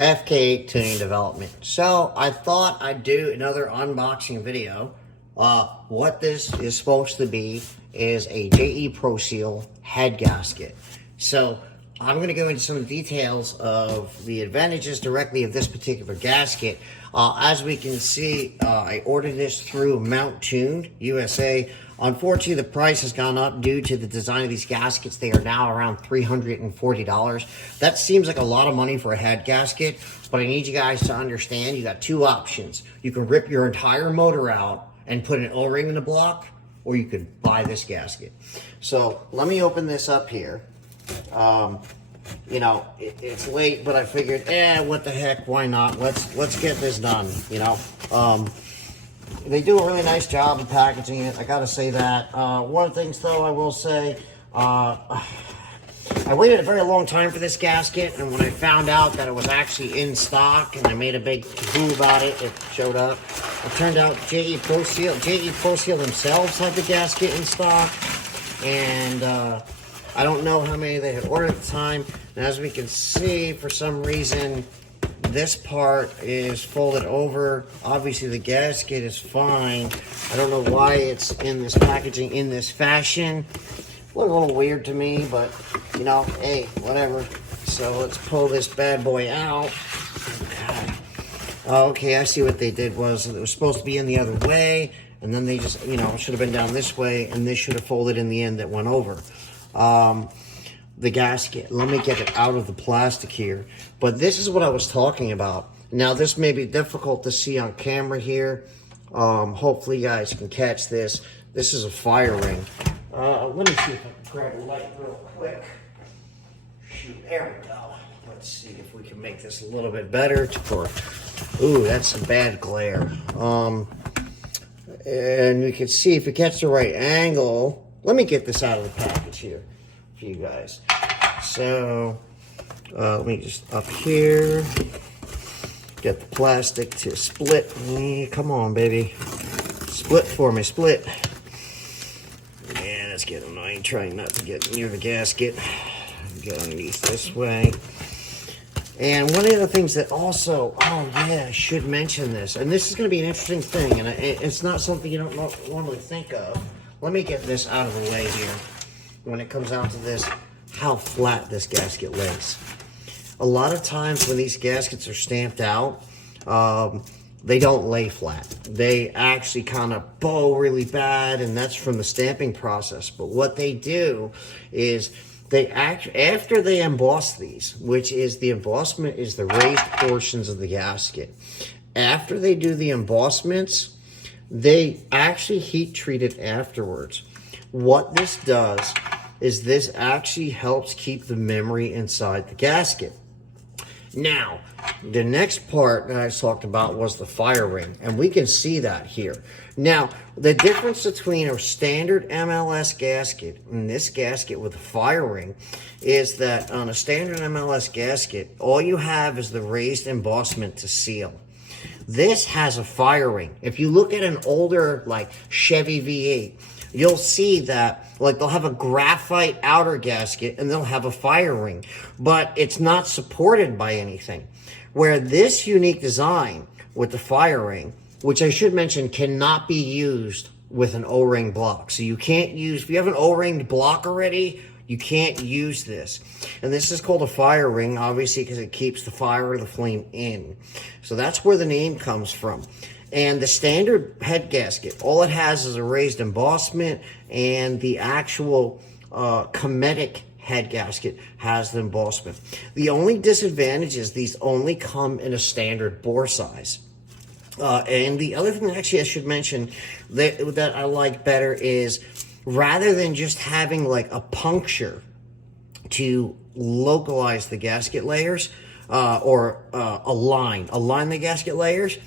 Fk8 tuning development. So I thought I'd do another unboxing video. What this is supposed to be is a JE Pro Seal head gasket. So I'm going to go into some details of the advantages directly of this particular gasket. As we can see, I ordered this through Mount Tuned USA. Unfortunately, the price has gone up due to the design of these gaskets. They are now around $340. That seems like a lot of money for a head gasket, but I need you guys to understand you got two options. You can rip your entire motor out and put an O-ring in the block, or you could buy this gasket. So let me open this up here. You know, it's late, but I figured, what the heck, why not? Let's get this done, you know. They do a really nice job of packaging it, I gotta say that. One of the things, though, I will say, I waited a very long time for this gasket, and when I found out that it was actually in stock, and I made a big boo about it, it showed up. It turned out JE Pro Seal themselves had the gasket in stock, and I don't know how many they had ordered at the time. And as we can see, for some reason, this part is folded over. Obviously, the gasket is fine. I don't know why it's in this packaging in this fashion. Look a little weird to me, but, you know, hey, whatever. So let's pull this bad boy out. Okay, I see what they did was it was supposed to be in the other way, and then they just, you know, it should have been down this way, and this should have folded in the end that went over. The gasket, let me get it out of the plastic here, but this is what I was talking about. Now, this may be difficult to see on camera here. Hopefully you guys can catch this. This is a fire ring. Let me see if I can grab a light real quick. Shoot, there we go. Let's see if we can make this a little bit better. Ooh, that's a bad glare. And we can see if it gets the right angle. Let me get this out of the package here for you guys. So, let me just up here, get the plastic to split. Come on, baby. Split for me, split. Yeah, that's getting annoying. Trying not to get near the gasket. Go underneath this way. And one of the other things that also, oh yeah, I should mention this. And this is going to be an interesting thing, and it's not something you don't normally think of. Let me get this out of the way here. When it comes down to this, how flat this gasket lays. A lot of times when these gaskets are stamped out, they don't lay flat. They actually kind of bow really bad, and that's from the stamping process. But what they do is after they emboss these, which is the embossment is the raised portions of the gasket. After they do the embossments, they actually heat treat it afterwards. What this does is this actually helps keep the memory inside the gasket. Now, the next part that I talked about was the fire ring, and we can see that here. Now, the difference between a standard MLS gasket and this gasket with a fire ring is that on a standard MLS gasket, all you have is the raised embossment to seal. This has a fire ring. If you look at an older, like Chevy V8, you'll see that, like, they'll have a graphite outer gasket and they'll have a fire ring, but it's not supported by anything. Where this unique design with the fire ring, which I should mention cannot be used with an O-ring block. So you can't use, if you have an O-ringed block already, you can't use this. And this is called a fire ring, obviously, because it keeps the fire or the flame in. So that's where the name comes from. And the standard head gasket, all it has is a raised embossment, and the actual Cometic head gasket has the embossment. The only disadvantage is these only come in a standard bore size. And the other thing actually I should mention that I like better is rather than just having like a puncture to localize the gasket layers, or align the gasket layers,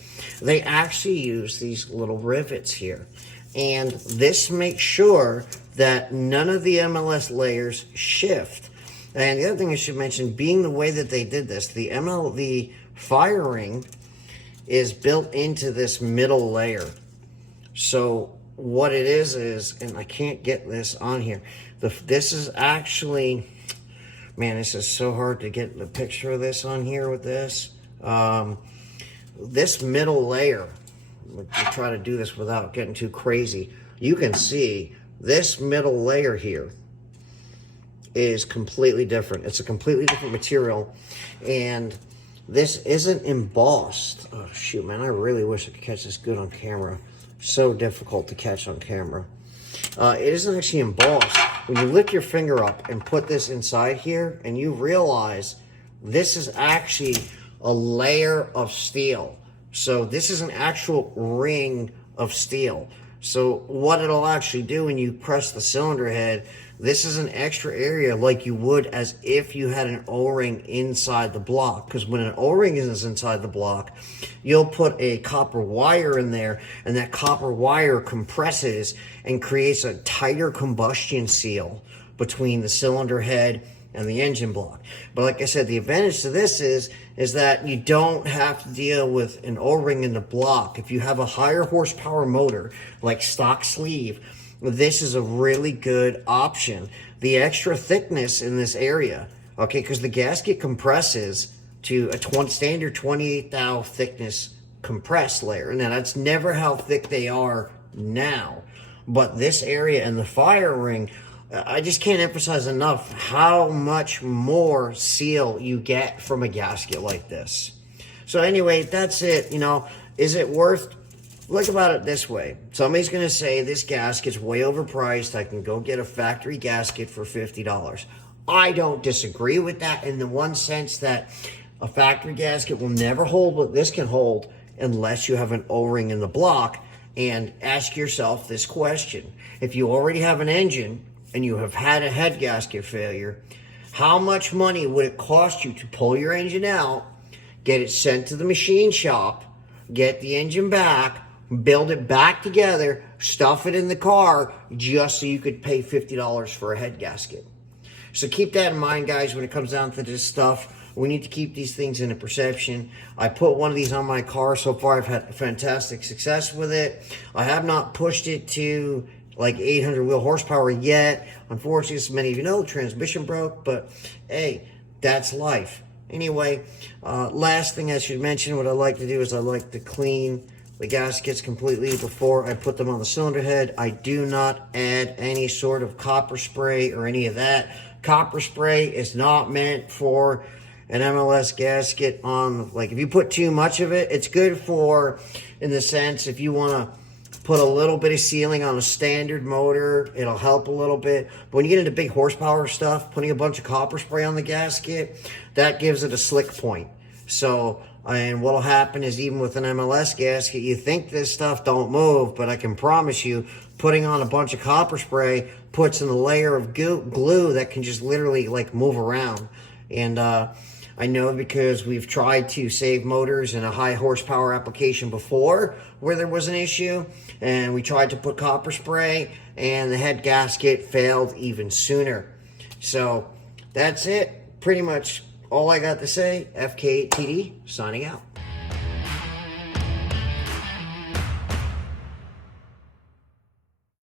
they actually use these little rivets here. And this makes sure that none of the MLS layers shift. And the other thing I should mention, being the way that they did this, the fire ring is built into this middle layer. So what it is, and I can't get this on here, this is actually, man, this is so hard to get the picture of this on here with this. This middle layer, we'll try to do this without getting too crazy. You can see this middle layer here is completely different. It's a completely different material, and this isn't embossed. Oh shoot, man, I really wish I could catch this good on camera. So difficult to catch on camera. It isn't actually embossed. When you lift your finger up and put this inside here, and you realize this is actually a layer of steel. So this is an actual ring of steel. So what it'll actually do when you press the cylinder head, this is an extra area like you would as if you had an O-ring inside the block. Because when an O-ring is inside the block, you'll put a copper wire in there, and that copper wire compresses and creates a tighter combustion seal between the cylinder head and the engine block. But like I said, the advantage to this is that you don't have to deal with an O-ring in the block. If you have a higher horsepower motor, like stock sleeve, this is a really good option. The extra thickness in this area, okay, because the gasket compresses to a standard 28 thou thickness compressed layer. Now, that's never how thick they are now. But this area and the fire ring, I just can't emphasize enough how much more seal you get from a gasket like this. So anyway, that's it. You know, is it worth? Look about it this way. Somebody's going to say this gasket's way overpriced. I can go get a factory gasket for $50. I don't disagree with that in the one sense that a factory gasket will never hold what this can hold unless you have an O-ring in the block. And ask yourself this question. If you already have an engine and you have had a head gasket failure, how much money would it cost you to pull your engine out, get it sent to the machine shop, get the engine back, build it back together, stuff it in the car, just so you could pay $50 for a head gasket? So keep that in mind, guys, when it comes down to this stuff. We need to keep these things in a perception. I put one of these on my car. So far, I've had fantastic success with it. I have not pushed it to like 800 wheel horsepower yet. Unfortunately, as many of you know, the transmission broke, but hey, that's life. Anyway, last thing I should mention, what I like to do is I like to clean the gaskets completely before I put them on the cylinder head. I do not add any sort of copper spray or any of that. Copper spray is not meant for an MLS gasket on, like if you put too much of it, it's good for, in the sense, if you want to put a little bit of sealing on a standard motor, it'll help a little bit. But when you get into big horsepower stuff, putting a bunch of copper spray on the gasket, that gives it a slick point. So, and what'll happen is even with an MLS gasket, you think this stuff don't move, but I can promise you, putting on a bunch of copper spray puts in a layer of glue that can just literally like move around. And I know because we've tried to save motors in a high horsepower application before where there was an issue, and we tried to put copper spray and the head gasket failed even sooner. So that's it. Pretty much all I got to say. Fk8 TD signing out.